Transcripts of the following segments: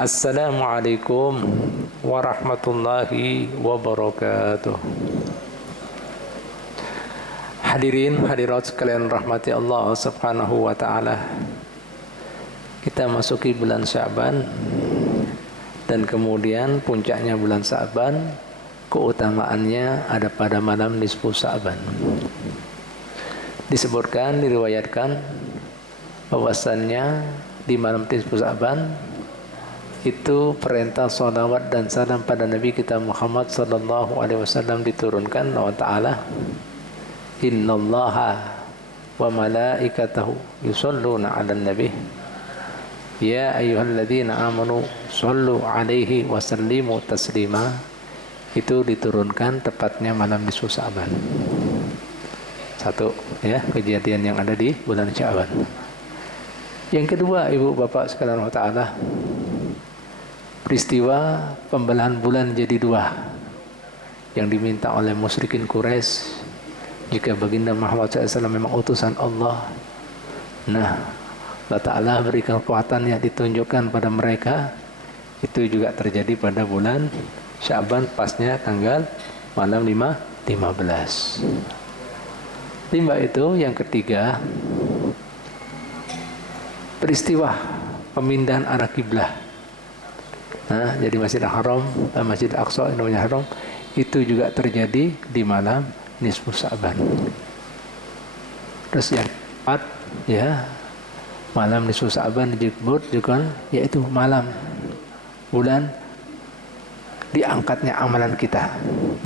Assalamualaikum warahmatullahi wabarakatuh. Hadirin hadirat sekalian rahmati Allah subhanahu wa ta'ala. Kita masuki bulan Sya'ban, dan kemudian puncaknya bulan Sya'ban, keutamaannya ada pada malam nisfu Sya'ban. Disebutkan, diriwayatkan bahwasannya di malam nisfu Sya'ban itu perintah salawat dan salam pada Nabi kita Muhammad sallallahu alaihi wasallam diturunkan oleh Ta'ala. Innallaha wa malaikatahu yusholluna 'alan nabi ya ayyuhalladzina amanu shollu 'alaihi wa sallimu taslima. Itu diturunkan tepatnya malam nisfu Sya'ban. Satu ya, kejadian yang ada di bulan Sya'ban. Yang kedua, ibu bapak sekalian Allah Ta'ala, peristiwa pembelahan bulan jadi dua yang diminta oleh musyrikin Quraisy. Jika baginda Muhammad SAW memang utusan Allah, nah Allah Ta'ala berikan kekuatan yang ditunjukkan pada mereka. Itu juga terjadi pada bulan Sya'ban, pasnya tanggal malam 15. Timba itu yang ketiga, peristiwa pemindahan arah kiblah. Nah, jadi Masjidil Haram, Masjidil Aqsa namanya Haram, itu juga terjadi di malam nisfu Sya'ban. Terus yang keempat, ya, malam nisfu Sya'ban disebut juga yaitu malam bulan diangkatnya amalan kita,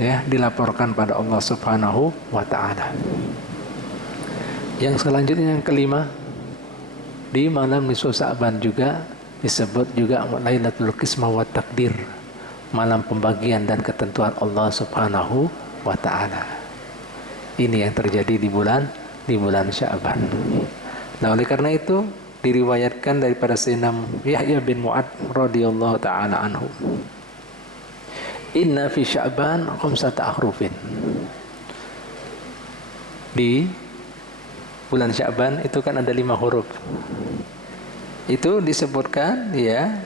ya, dilaporkan pada Allah Subhanahu wa Ta'ala. Yang selanjutnya yang kelima, di malam nisfu Sya'ban juga disebut juga Lailatul Qismah wa Takdir, malam pembagian dan ketentuan Allah Subhanahu wa Ta'ala. Ini yang terjadi di bulan Sya'ban. Nah, oleh karena itu diriwayatkan daripada Sayyidina Yahya bin Mu'ad radhiyallahu ta'ala anhu, inna fi Sya'ban khamsata ahrufin. Di bulan Sya'ban itu kan ada 5 huruf. Itu disebutkan, ya,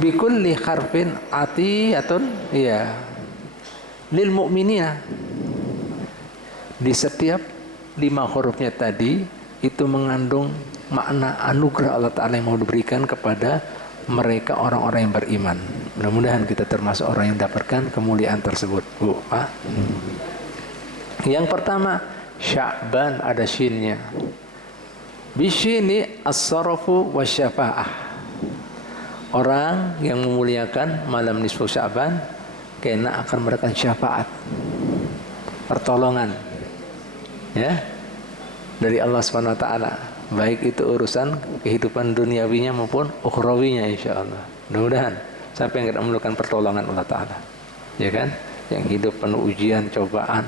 bikulli harfin atiyatun, ya, lil mu'minina. Di setiap 5 hurufnya tadi itu mengandung makna anugerah Allah Ta'ala yang mau diberikan kepada mereka orang-orang yang beriman. Mudah-mudahan kita termasuk orang yang dapatkan kemuliaan tersebut, Bu, Pak. Yang pertama, Sya'ban ada shinnya. Bisyini as-sarafu wasyafa'ah. Orang yang memuliakan malam nisfu Sya'ban karena akan mendapatkan syafaat, pertolongan, ya, dari Allah Subhanahu wa Ta'ala, baik itu urusan kehidupan duniawinya maupun ukhrawinya, insyaallah. Mudah-mudahan siapa yang tidak memerlukan pertolongan Allah Ta'ala, ya kan, yang hidup penuh ujian, cobaan,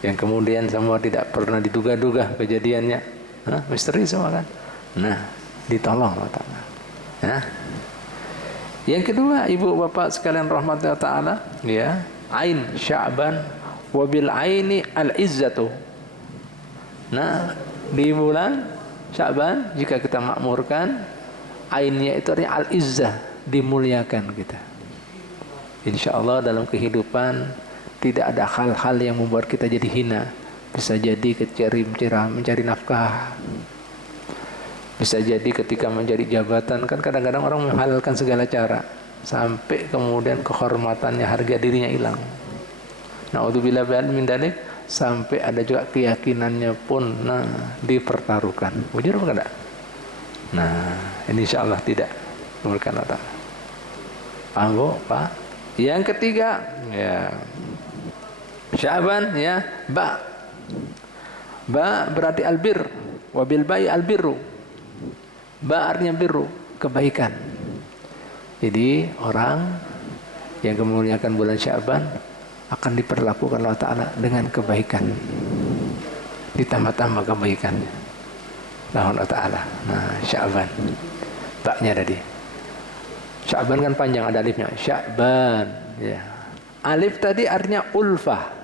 yang kemudian semua tidak pernah diduga-duga kejadiannya, misteri semua kan. Nah, ditolong Allah Ta'ala. Ya. Yang kedua, ibu bapak sekalian rahmatullah ta'ala, ya, ain Sya'ban wabil aini al-izzatu. Nah, di bulan Sya'ban jika kita makmurkan, ainnya itu artinya al-izzah, dimuliakan kita. Insyaallah dalam kehidupan tidak ada hal-hal yang membuat kita jadi hina. Bisa jadi mencari nafkah, bisa jadi ketika mencari jabatan, kan kadang-kadang orang menghalalkan segala cara sampai kemudian kehormatannya, harga dirinya hilang. Na'udzubillah min dzalik, sampai ada juga keyakinannya pun dipertaruhkan. Bujur apa enggak? Nah, ini insyaallah tidak memberikan Allah. Paham, Bu, Pak? Yang ketiga, ya, Sya'ban, ya, Ba berarti albir, wabil bayi albirru. Ba artinya birru, kebaikan. Jadi orang yang memuliakan bulan Sya'ban akan diperlakukan Allah Ta'ala dengan kebaikan, ditambah-tambah kebaikannya Allah Ta'ala. Nah, Sya'ban, baknya tadi. Sya'ban kan panjang, ada alifnya. Sya'ban, ya. Alif tadi artinya ulfah.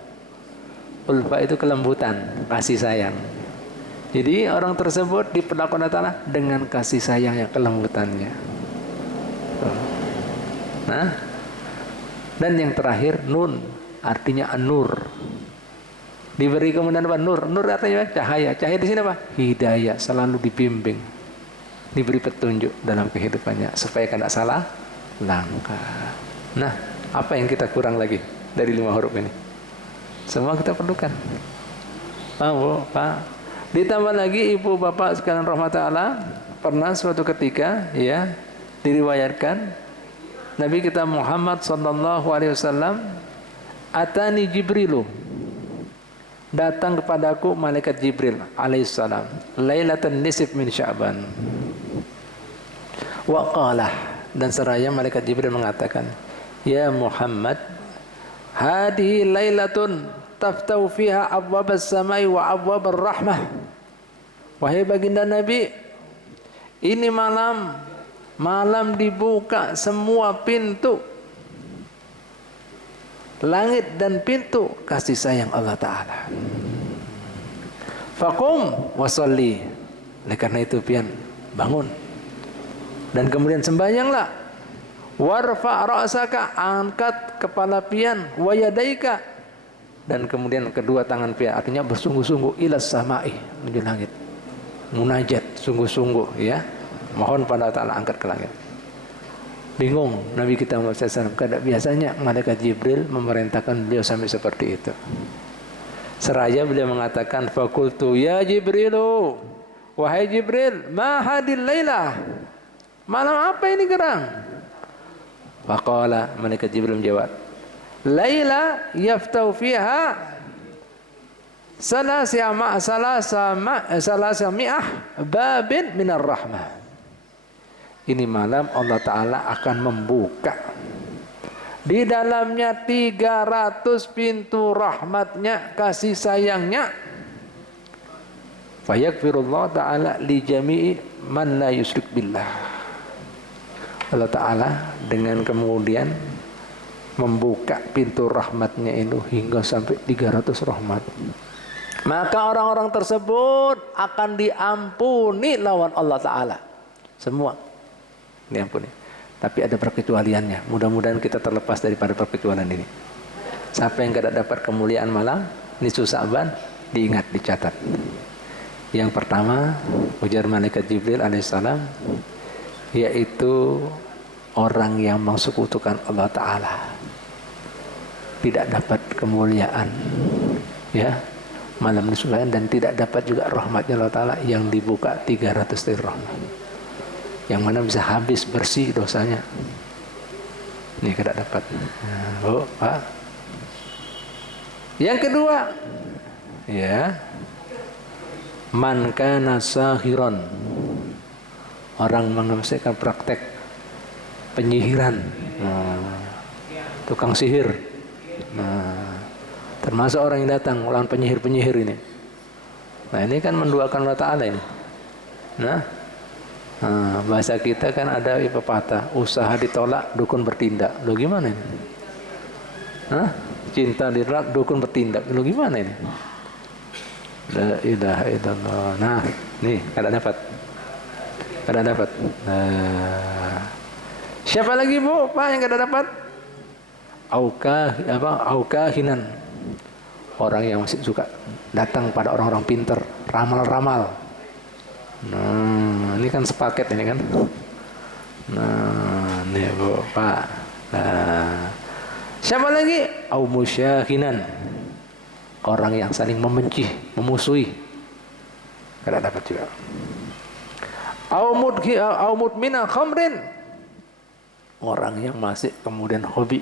Ulfah itu kelembutan, kasih sayang. Jadi orang tersebut diperlakukan Allah Ta'ala dengan kasih sayang yang kelembutannya. Nah, dan yang terakhir nun, artinya an-nur. Diberi kemudian apa? Nur. Nur artinya cahaya. Cahaya di sini apa? Hidayah, selalu dibimbing, diberi petunjuk dalam kehidupannya supaya tidak salah langkah. Nah, apa yang kita kurang lagi dari 5 huruf ini? Semua kita perlukan. Paham, Bu? Pak. Ditambah lagi ibu bapak sekalian rahmatullah, pernah suatu ketika ya diriwayatkan Nabi kita Muhammad sallallahu alaihi wasallam, atani Jibrilu, datang kepadaku malaikat Jibril alaihissalam, lailatan nisf min Sya'ban. Wa qala, dan seraya malaikat Jibril mengatakan, ya Muhammad, hadhihi lailatun taftahu fiha abwabas samai wa abwabar rahmah. Wahai baginda Nabi, ini malam dibuka semua pintu langit dan pintu kasih sayang Allah Ta'ala. Faqum wasalli, oleh karena itu pian bangun dan kemudian sembahyanglah. Warfa ra'saka, angkat kepala pian, wayadaika, dan kemudian kedua tangan pian, artinya bersungguh-sungguh ilas samai, menuju langit, munajat sungguh-sungguh ya, mohon pada Allah Ta'ala angkat ke langit. Bingung Nabi kita Muhammad SAW, karena biasanya malaikat Jibril memerintahkan beliau sampai seperti itu. Seraya beliau mengatakan, fakultu ya Jibrilu, wahai Jibril, ma hadil lailah, malam apa ini gerang? Faqala, malaikat Jibril menjawab, laila yaftau fiha salasa mi'ah babin minar rahmah. Ini malam Allah Ta'ala akan membuka di dalamnya 300 pintu rahmatnya, kasih sayangnya. Fayakfirullah Ta'ala li jami'i man la yusyrik billah. Allah Ta'ala dengan kemudian membuka pintu rahmatnya itu hingga sampai 300 rahmat. Maka orang-orang tersebut akan diampuni lawan Allah Ta'ala. Semua diampuni. Tapi ada perkecualiannya. Mudah-mudahan kita terlepas daripada perkecualian ini. Siapa yang tidak dapat kemuliaan malam nisfu Sya'ban, diingat, dicatat. Yang pertama, ujar malaikat Jibril alaihissalam, yaitu orang yang mensekutukan Allah Ta'ala, tidak dapat kemuliaan ya malam nisfu Sya'ban, dan tidak dapat juga rahmatnya Allah Ta'ala yang dibuka 300 rahmat, yang mana bisa habis bersih dosanya. Ini tidak dapat. Oh, Pak. Yang kedua, ya, man kana sahiran, orang mengerjakan praktek penyihiran, tukang sihir, termasuk orang yang datang lawan penyihir-penyihir ini. Nah, ini kan menduakan Allah Ta'ala ini. Nah, bahasa kita kan ada pepatah, usaha ditolak dukun bertindak. Lo gimana ini? Cinta ditolak dukun bertindak. Lo gimana ini? La ilaha illallah. Nah, nih kada dapat. Siapa lagi, Bu? Pak yang kada dapat? Aukahinan. Orang yang masih suka datang pada orang-orang pintar, ramal-ramal. Nah, ini kan sepaket ini kan. Nah, nih Bu, Pak. Nah, siapa lagi? Au musyahinan. Orang yang saling membenci, memusuhi. Kada dapat juga. Au mudmina khamrin. Orang yang masih kemudian hobi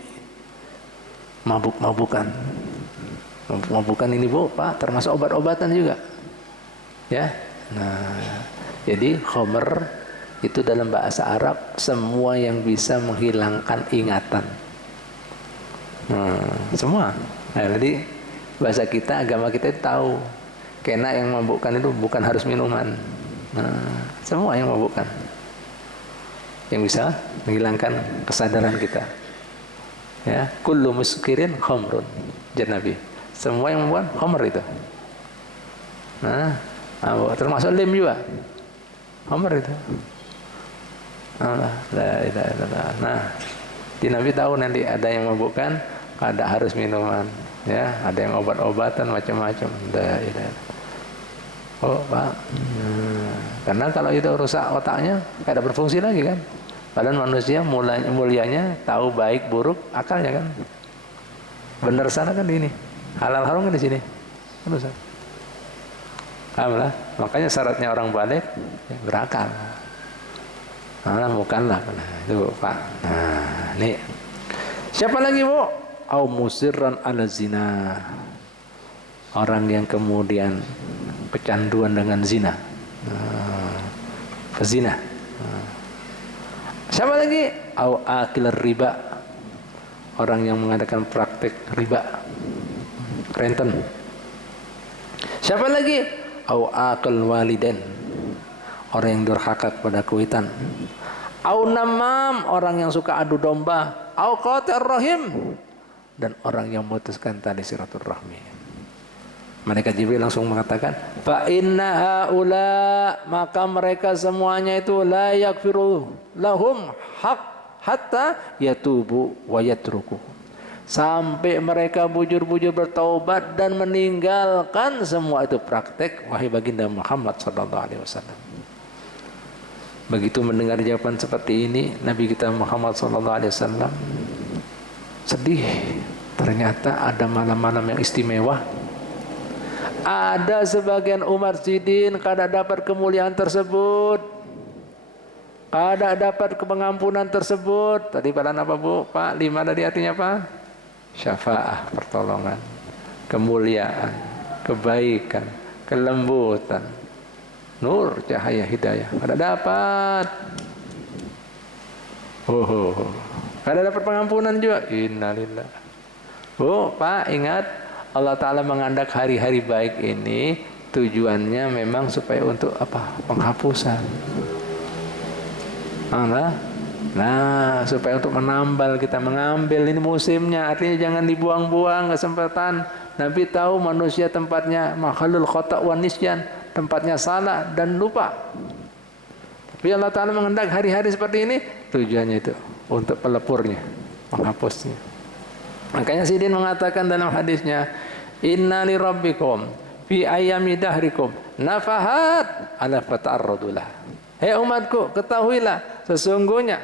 mabuk-mabukan. Mabuk-mabukan ini, Bu, Pak, termasuk obat-obatan juga. Ya. Nah, jadi khamr itu dalam bahasa Arab semua yang bisa menghilangkan ingatan. Semua. Nah, jadi bahasa kita, agama kita itu tahu, kena yang memabukkan itu bukan harus minuman. Nah, semua yang memabukkan, yang bisa menghilangkan kesadaran kita. Ya, kullu muskirin khamrun, jar Nabi. Semua yang membuat khamr itu. Nah, Termasuk lim juga. Khamr itu. Allah, la ilaha illallah. Nah, di Nabi tahu nanti ada yang mabukkan, ada harus minuman, ya, ada yang obat-obatan macam-macam. La ilaha. Oh, Pak. Karena kalau itu rusak otaknya, nggak ada berfungsi lagi kan. Padahal manusia mulianya tahu baik buruk akalnya kan. Benar sana kan di ini. Halal haram kan di sini. Kan. Paham lah. Makanya syaratnya orang balik ya, berakal. Nah, bukanlah. Nah, itu Pak. Nah, nih. Siapa lagi, Bu? Au musirran ala zina. Orang yang kemudian kecanduan dengan zina. Pezina. Siapa lagi? Au akil riba. Orang yang mengadakan praktek riba. Renten. Siapa lagi? Au akil waliden. Orang yang durhaka kepada kuitan. Au namam. Orang yang suka adu domba. Au qatir rahim. Dan orang yang memutuskan tali silaturahmi. Malaikat Jibril langsung mengatakan, fa inna haula, maka mereka semuanya itu la yakfiru lahum hak hatta yatubu wa yatruku. Sampai mereka bujur-bujur bertaubat dan meninggalkan semua itu praktek wahai baginda Muhammad sallallahu alaihi wasallam. Begitu mendengar jawaban seperti ini, Nabi kita Muhammad sallallahu alaihi wasallam sedih. Ternyata ada malam-malam yang istimewa. Ada sebagian umat sidin kada dapat kemuliaan tersebut, kada dapat pengampunan tersebut. Tadi balan apa, Bu? Pak, 5 tadi artinya apa? Syafaah, pertolongan, kemuliaan, kebaikan, kelembutan, nur, cahaya hidayah. Kada dapat. Kada dapat pengampunan juga. Innalillah. Bu, Pak, ingat Allah Ta'ala mengandak hari-hari baik ini tujuannya memang supaya untuk apa? Penghapusan. Nah, supaya untuk menambal kita mengambil ini musimnya. Artinya jangan dibuang-buang kesempatan. Nabi tahu manusia tempatnya makhlul khata' wa nisyan, tempatnya salah dan lupa. Tapi Allah Ta'ala mengandak hari-hari seperti ini tujuannya itu untuk pelepurnya, menghapusnya. Makanya Sidin mengatakan dalam hadisnya, inna li rabbikum fi ayami dahrikum nafahat ala fata'arradulah. Hei umatku, ketahuilah sesungguhnya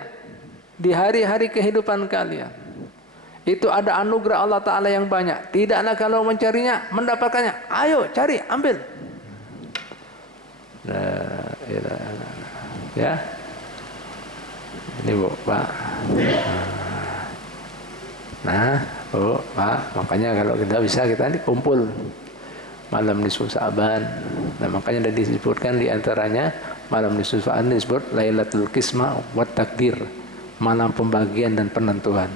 di hari-hari kehidupan kalian itu ada anugerah Allah Ta'ala yang banyak. Tidaklah kalau mencarinya mendapatkannya. Ayo cari, ambil. Ya, ini Bu, Pak. Nah, Bu, Pak, makanya kalau kita bisa kita ini kumpul malam nisfu Sa'ban. Nah, makanya ada disebutkan di antaranya malam nisfu Sa'ban disebut Lailatul Qismah wa Takdir, malam pembagian dan penentuan.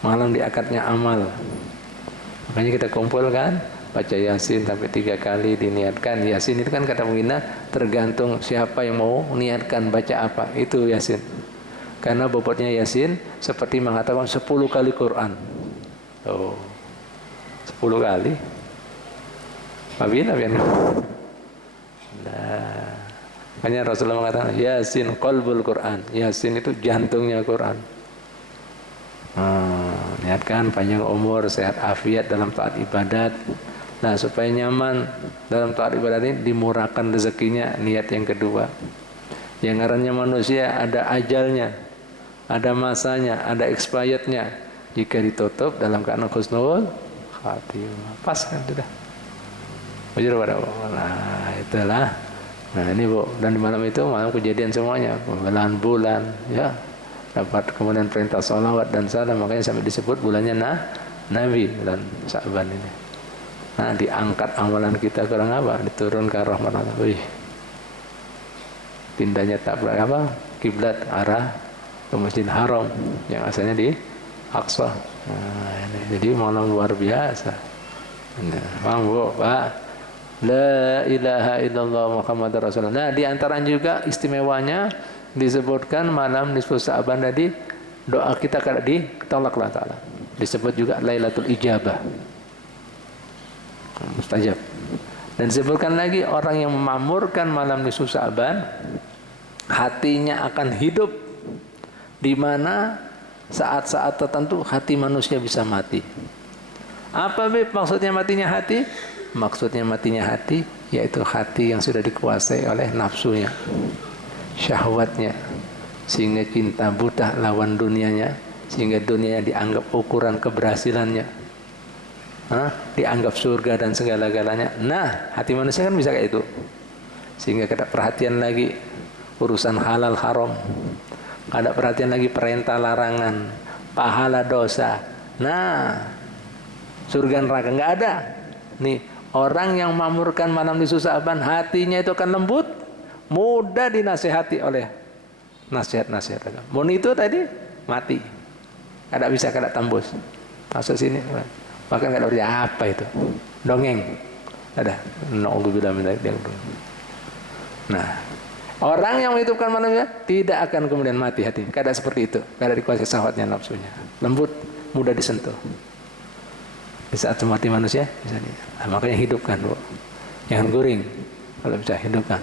Malam diakatnya amal. Makanya kita kumpul kan, baca Yasin sampai 3 kali diniatkan. Yasin itu kan kata menghina tergantung siapa yang mau niatkan baca apa, itu Yasin. Karena bobotnya Yasin seperti mengatakan 10 kali Quran. Oh, 10 kali. Mabina biar. Nah, makanya Rasulullah mengatakan Yasin qalbul Quran. Yasin itu jantungnya Quran. Niatkan panjang umur, sehat afiat dalam taat ibadat. Nah, supaya nyaman dalam taat ibadat ini dimurahkan rezekinya. Niat yang kedua. Yang ngarannya manusia ada ajalnya, ada masanya, ada expirednya. Jika ditutup dalam keadaan husnul khatimah, pas kan sudah. Bujur pada Allah. Nah, itulah. Nah, ini Bu, dan di malam itu malam kejadian semuanya, pembelahan bulan, ya. Dapat kemudian perintah salawat dan salam, makanya sampai disebut bulannya Nabi dan Sa'ban ini. Nah, diangkat amalan kita kurang apa? Diturunkan rahmat Allah. Wih. Pindahnya tak berapa? Kiblat arah ke Masjidil Haram yang asalnya di Aqsa. Nah, ini jadi malam luar biasa. Nah, paham Bu, Pak? La ilaha illallah Muhammadur Rasulullah. Nah, di antara juga istimewanya disebutkan malam nisfu Sa'ban tadi doa kita kada ditolak Allah Ta'ala. Disebut juga Lailatul Ijabah. Mustajab. Dan disebutkan lagi orang yang memakmurkan malam nisfu Sya'ban, hatinya akan hidup, di mana saat-saat tertentu hati manusia bisa mati. Apa maksudnya matinya hati? Maksudnya matinya hati yaitu hati yang sudah dikuasai oleh nafsunya, syahwatnya, sehingga cinta buta lawan dunianya, sehingga dunianya dianggap ukuran keberhasilannya, dianggap surga dan segala-galanya. Nah, hati manusia kan bisa kayak itu, sehingga kada perhatian lagi urusan halal haram, kada perhatian lagi perintah larangan, pahala dosa. Nah, surga neraka nggak ada. Nih, orang yang memakmurkan malam nisfu Sya'ban, hatinya itu akan lembut, mudah dinasihati oleh nasihat-nasihat agama. Mun itu tadi mati, kada bisa, kada tembus masuk sini, bahkan kada percaya apa itu dongeng, ada. Naudzubillah min dzalik. Nah, orang yang menghidupkan manusia tidak akan kemudian mati hati, kada seperti itu, kada dikuasai syahwatnya, nafsunya, lembut, mudah disentuh. Di saat mati manusia bisa makanya hidupkan, Bu. Jangan guring, kalau bisa hidupkan.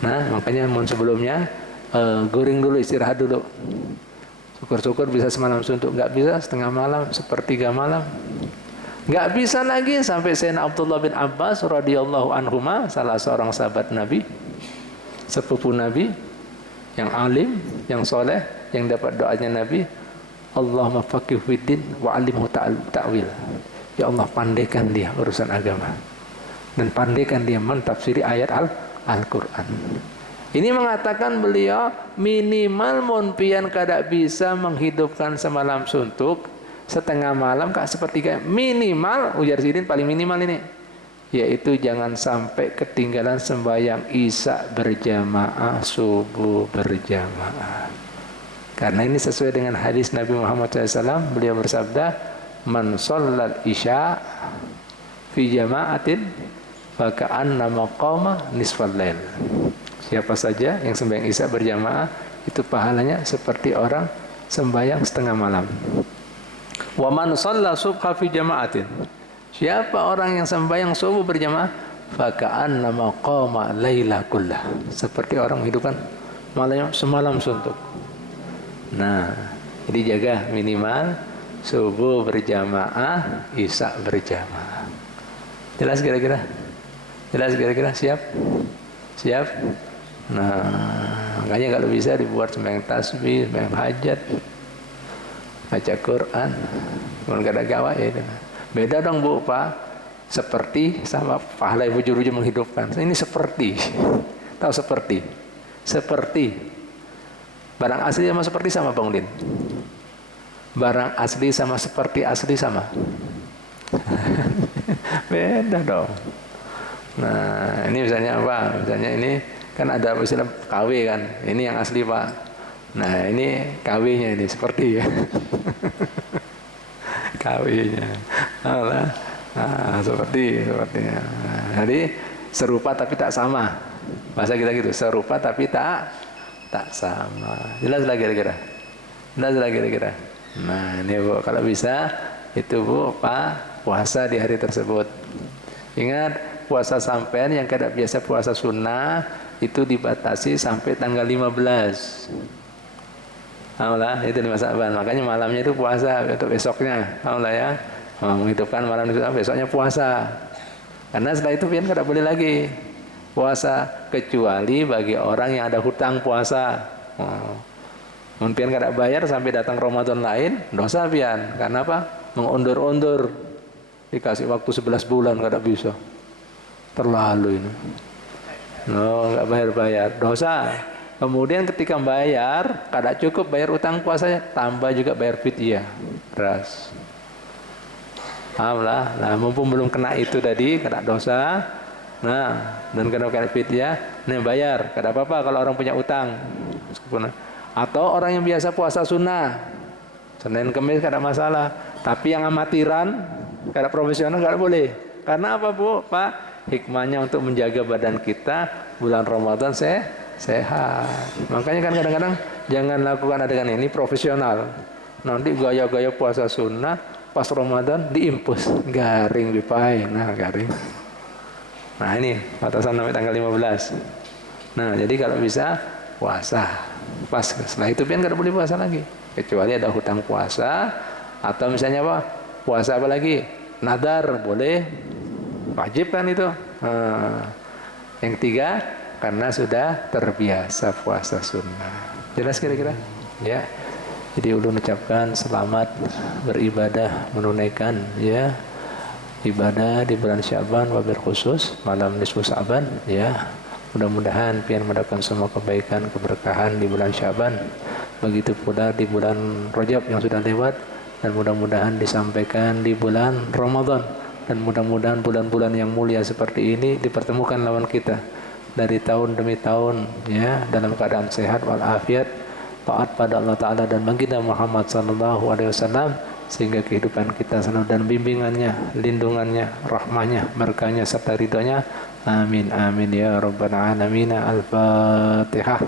Nah, makanya sebelumnya guring dulu, istirahat dulu. Syukur-syukur bisa semalam suntuk, nggak bisa setengah malam, sepertiga malam. Nggak bisa lagi sampai Sayyidina Abdullah bin Abbas radhiyallahu anhuma, salah seorang sahabat Nabi, sepupu Nabi, yang alim, yang soleh, yang dapat doanya Nabi, Allahumma faqih fiddin wa alimhu ta'wil. Ya Allah, pandaikan dia urusan agama dan pandaikan dia mentafsiri ayat Al-Quran. Ini mengatakan beliau minimal monpian kada bisa menghidupkan semalam suntuk, setengah malam kak sepertiga, minimal ujar sidin paling minimal ini, yaitu jangan sampai ketinggalan sembahyang isya berjamaah, subuh berjamaah. Karena ini sesuai dengan hadis Nabi Muhammad SAW. Beliau bersabda, man shallal isya fi jama'atin faka'annama qama nisfal lail. Siapa saja yang sembahyang isya berjamaah, itu pahalanya seperti orang sembahyang setengah malam. Wa man shalla subha fi jama'atin. Siapa orang yang sembahyang subuh berjamaah, faka'annama qama laila kullah. Seperti orang menghidupkan malamnya semalam suntuk. Nah, jadi jaga minimal subuh berjamaah, isya berjamaah. Jelas kira-kira? Jelas kira-kira? Siap? Siap? Nah, makanya kalau bisa dibuat sembahyang tasbih, sembahyang hajat, baca Quran, kalau nggak ada gawa ya itu. Beda dong Bu, Pak. Seperti sama pahala bujur-bujur menghidupkan. Ini seperti, tahu seperti? Seperti. Barang asli sama seperti sama Bang Udin. Barang asli sama seperti asli sama. Beda dong. Nah, ini misalnya apa? Misalnya ini kan ada istilah KW kan. Ini yang asli Pak. Nah, ini KW-nya ini seperti ya. KW-nya. Alah. Nah, sepertinya. Nah, jadi serupa tapi tak sama. Bahasa kita gitu, serupa tapi tak sama. Jelas lah kira-kira. Jelas lah kira-kira. Nah, ini Bu, kalau bisa itu Bu, Pak, puasa di hari tersebut. Ingat, puasa sampean yang kada biasa puasa sunnah itu dibatasi sampai tanggal 15. Alhamdulillah, itu di masa Sya'ban. Makanya malamnya itu puasa untuk besoknya. Alhamdulillah ya. Menghidupkan malam itu besoknya puasa. Karena setelah itu pian kada boleh lagi puasa, kecuali bagi orang yang ada hutang puasa. Mungkin kada bayar sampai datang Ramadan lain, dosa pian. Karena apa? Mengundur-undur. Dikasih waktu 11 bulan kada bisa. Terlalu ini. No, enggak bayar-bayar, dosa. Kemudian ketika bayar, kada cukup bayar utang puasanya, tambah juga bayar fidyah. Beras. Alhamdulillah. Nah, mumpung belum kena itu tadi, kena dosa. Nah, dan kena fidyah, nah bayar. Kada apa-apa kalau orang punya utang. Atau orang yang biasa puasa sunnah, Senin Kamis kada masalah. Tapi yang amatiran, kada profesional kada boleh. Karena apa Bu? Pak, hikmahnya untuk menjaga badan kita bulan Ramadan sehat. Makanya kan kadang-kadang jangan lakukan adegan ini profesional. Nanti gaya-gaya puasa sunnah pas Ramadan diimpus, garing bipai. Nah, garing. Nah ini batasan sampai tanggal 15. Nah jadi kalau bisa puasa pas, setelah itu pian nggak boleh puasa lagi, kecuali ada hutang puasa atau misalnya apa, puasa apa lagi, nadar boleh, wajib kan itu. Yang tiga, karena sudah terbiasa puasa sunnah. Jelas kira-kira? Ya. Jadi ulun ucapkan selamat beribadah, menunaikan ya ibadah di bulan Syaban, wabil khusus malam nisfu Syaban ya. Mudah-mudahan pian mendapatkan semua kebaikan, keberkahan di bulan Syaban. Begitu pula di bulan Rajab yang sudah lewat, dan mudah-mudahan disampaikan di bulan Ramadan, dan mudah-mudahan bulan-bulan yang mulia seperti ini dipertemukan lawan kita dari tahun demi tahun ya, dalam keadaan sehat walafiat, taat pada Allah Ta'ala dan baginda Muhammad sallallahu alaihi wasallam, sehingga kehidupan kita selalu dan bimbingannya, lindungannya, rahmahnya, berkahnya serta ridhonya. Amin amin ya rabbal alamin. Al-Fatihah.